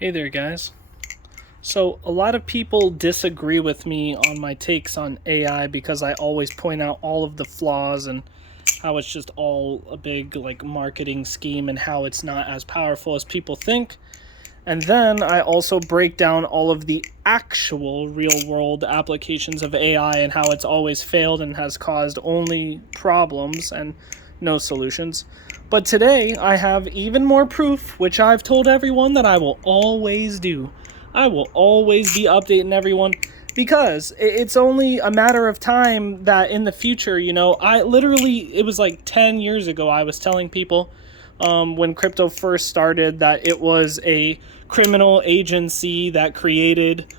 Hey there, guys. So, a lot of people disagree with me on my takes on AI because I always point out all of the flaws and how it's just all a big marketing scheme and how it's not as powerful as people think. And then I also break down all of the actual real world applications of AI and how it's always failed and has caused only problems and no solutions. But today I have even more proof, which I've told everyone that I will always do. I will always be updating everyone because it's only a matter of time that in the future, it was like 10 years ago, I was telling people when crypto first started that it was a criminal agency that created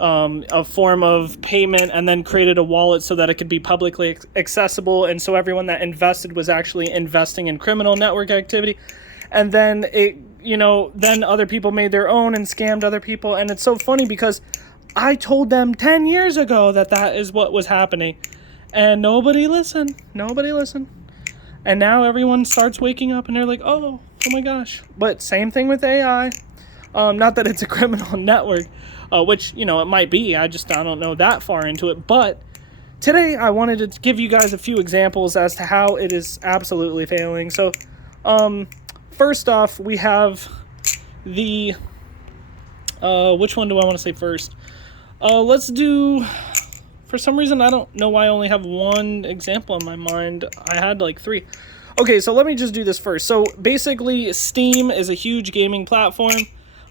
a form of payment and then created a wallet so that it could be publicly accessible. And so everyone that invested was actually investing in criminal network activity. And then then other people made their own and scammed other people. And it's so funny because I told them 10 years ago that is what was happening. And nobody listened. And now everyone starts waking up and they're like, oh my gosh. But same thing with AI. Not that it's a criminal network, which, it might be. I don't know that far into it. But today I wanted to give you guys a few examples as to how it is absolutely failing. So, first off, we have the, which one do I want to say first? Let's do, for some reason, I don't know why I only have one example in my mind. I had like three. Okay, so let me just do this first. So basically, Steam is a huge gaming platform.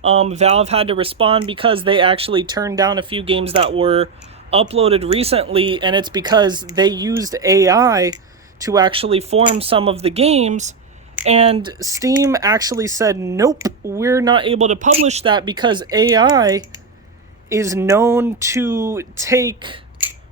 Valve had to respond because they actually turned down a few games that were uploaded recently, and it's because they used AI to actually form some of the games, and Steam actually said, nope, we're not able to publish that because AI is known to take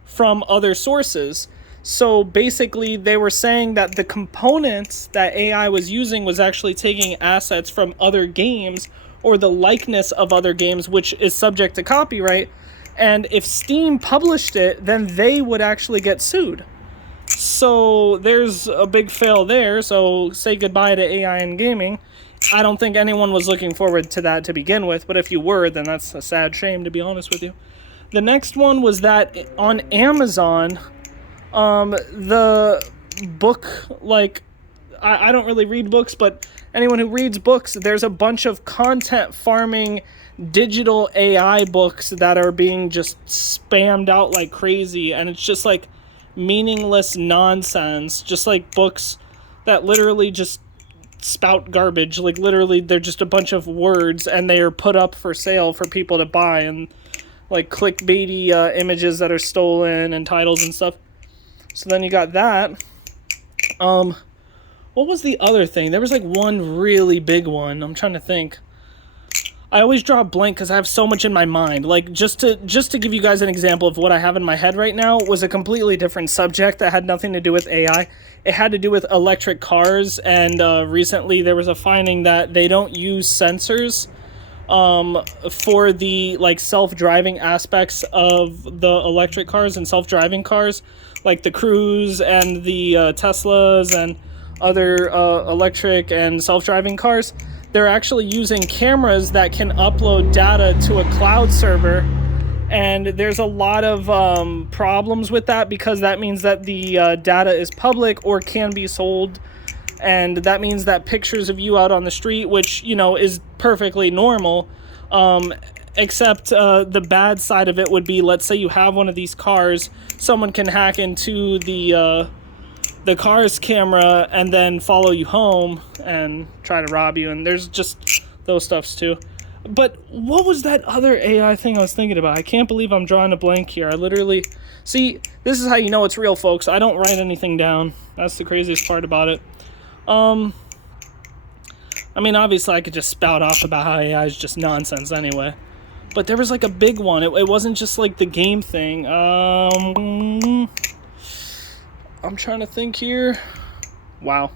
from other sources. So basically, they were saying that the components that AI was using was actually taking assets from other games or the likeness of other games, which is subject to copyright. And if Steam published it, then they would actually get sued. So there's a big fail there. So say goodbye to AI in gaming. I don't think anyone was looking forward to that to begin with, but if you were, then that's a sad shame, to be honest with you. The next one was that on Amazon, the book, I don't really read books, but anyone who reads books, there's a bunch of content farming digital AI books that are being just spammed out like crazy, and it's just like meaningless nonsense, just like books that literally just spout garbage. Like literally they're just a bunch of words and they are put up for sale for people to buy, and like clickbaity images that are stolen and titles and stuff. So then you got that. What was the other thing? There was like one really big one. I'm trying to think. I always draw a blank because I have so much in my mind. Like just to give you guys an example of what I have in my head right now was a completely different subject that had nothing to do with AI. It had to do with electric cars, and recently there was a finding that they don't use sensors for the self-driving aspects of the electric cars and self-driving cars, like the Cruise and the Teslas and other electric and self-driving cars. They're actually using cameras that can upload data to a cloud server, and there's a lot of problems with that because that means that the data is public or can be sold, and that means that pictures of you out on the street, which is perfectly normal, except the bad side of it would be, let's say you have one of these cars, someone can hack into the car's camera and then follow you home and try to rob you, and there's just those stuffs too. But what was that other AI thing I was thinking about? I can't believe I'm drawing a blank here. I literally... See, this is how you know it's real, folks. I don't write anything down. That's the craziest part about it. I mean, obviously I could just spout off about how AI is just nonsense anyway. But there was like a big one. It wasn't just like the game thing. I'm trying to think here. Wow.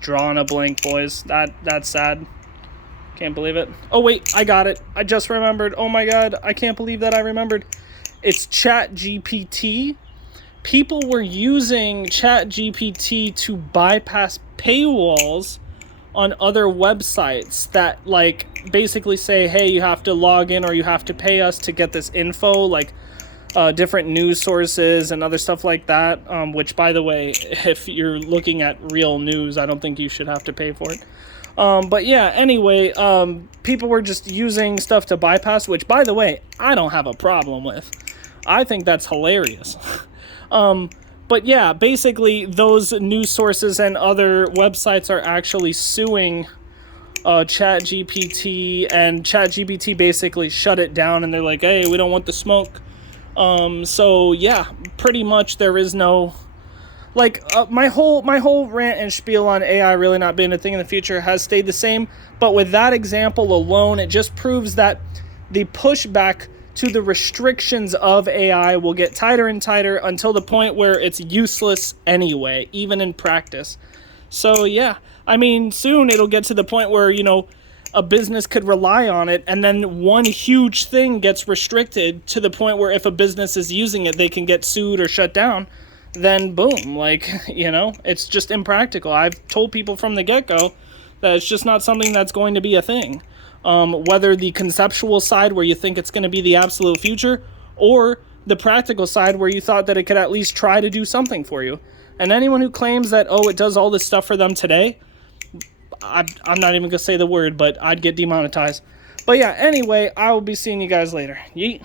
Drawing a blank, boys. That's sad. Can't believe it. Oh, wait. I got it. I just remembered. Oh, my God. I can't believe that I remembered. It's ChatGPT. People were using ChatGPT to bypass paywalls on other websites that like basically say, hey, you have to log in or you have to pay us to get this info, like different news sources and other stuff like that, which, by the way, if you're looking at real news, I don't think you should have to pay for it. But yeah, anyway, people were just using stuff to bypass, which, by the way, I don't have a problem with. I think that's hilarious. But yeah, basically, those news sources and other websites are actually suing ChatGPT, and ChatGPT basically shut it down, and they're like, hey, we don't want the smoke. So yeah, pretty much there is no, like, my whole rant and spiel on AI really not being a thing in the future has stayed the same, but with that example alone, it just proves that the pushback to the restrictions of AI will get tighter and tighter until the point where it's useless anyway, even in practice. So yeah, I mean, soon it'll get to the point where, a business could rely on it, and then one huge thing gets restricted to the point where if a business is using it, they can get sued or shut down. Then boom, like, it's just impractical. I've told people from the get-go that it's just not something that's going to be a thing. Whether the conceptual side where you think it's going to be the absolute future, or the practical side where you thought that it could at least try to do something for you. And anyone who claims that, it does all this stuff for them today, I'm not even going to say the word, but I'd get demonetized. But yeah, anyway, I will be seeing you guys later. Yeet.